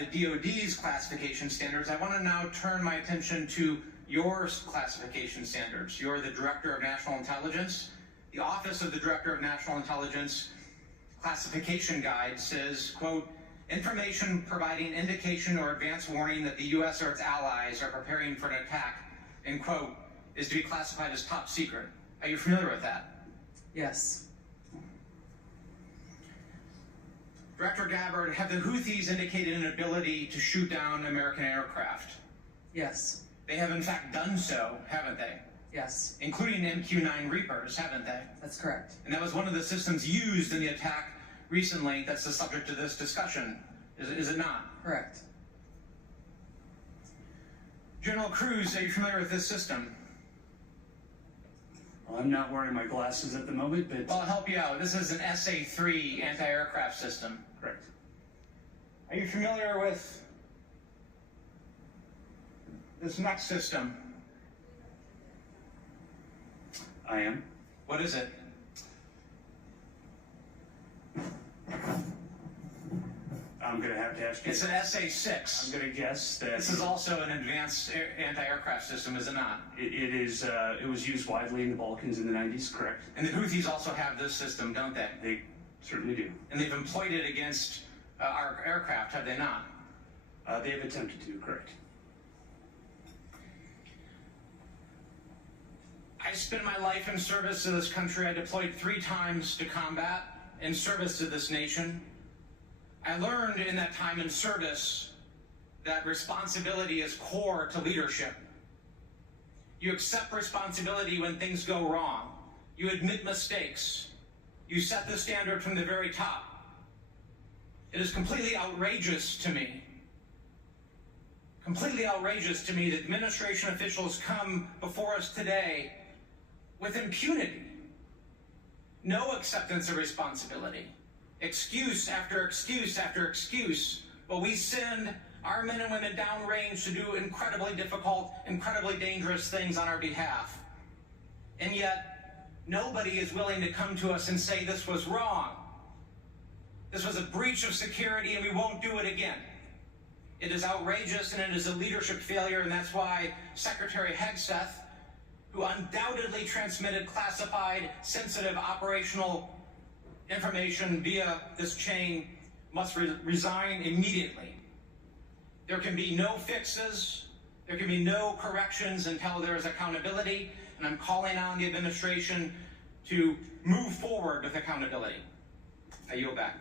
the DoD's classification standards, I want to now turn my attention to your classification standards. You're the Director of National Intelligence. The Office of the Director of National Intelligence classification guide says, quote, information providing indication or advance warning that the U.S. or its allies are preparing for an attack, end quote, is to be classified as top secret. Are you familiar with that? Yes. Director Gabbard, have the Houthis indicated an ability to shoot down American aircraft? Yes. They have in fact done so, haven't they? Yes. Including MQ-9 Reapers, haven't they? That's correct. And that was one of the systems used in the attack recently that's the subject of this discussion, is it not? Correct. General Cruz, are you familiar with this system? Well, I'm not wearing my glasses at the moment, but... Well, I'll help you out. This is an SA-3 anti-aircraft system. Correct. Are you familiar with this next system? I am. What is it? I'm going to have to ask you. It's an SA-6. I'm going to guess that... This is also an advanced anti-aircraft system, is it not? It is. It was used widely in the Balkans in the 90s, correct? And the Houthis also have this system, don't they? They certainly do. And they've employed it against our aircraft, have they not? They have attempted to, correct. I spent my life in service to this country. I deployed 3 times to combat in service to this nation. I learned in that time in service that responsibility is core to leadership. You accept responsibility when things go wrong. You admit mistakes. You set the standard from the very top. It is completely outrageous to me that administration officials come before us today with impunity. No acceptance of responsibility. Excuse after excuse after excuse. Well, we send our men and women downrange to do incredibly difficult, incredibly dangerous things on our behalf. And yet, nobody is willing to come to us and say this was wrong. This was a breach of security and we won't do it again. It is outrageous and it is a leadership failure, and that's why Secretary Hegseth, who undoubtedly transmitted classified, sensitive operational information via this chain, must resign immediately. There can be no fixes, there can be no corrections until there is accountability, and I'm calling on the administration to move forward with accountability. I yield back.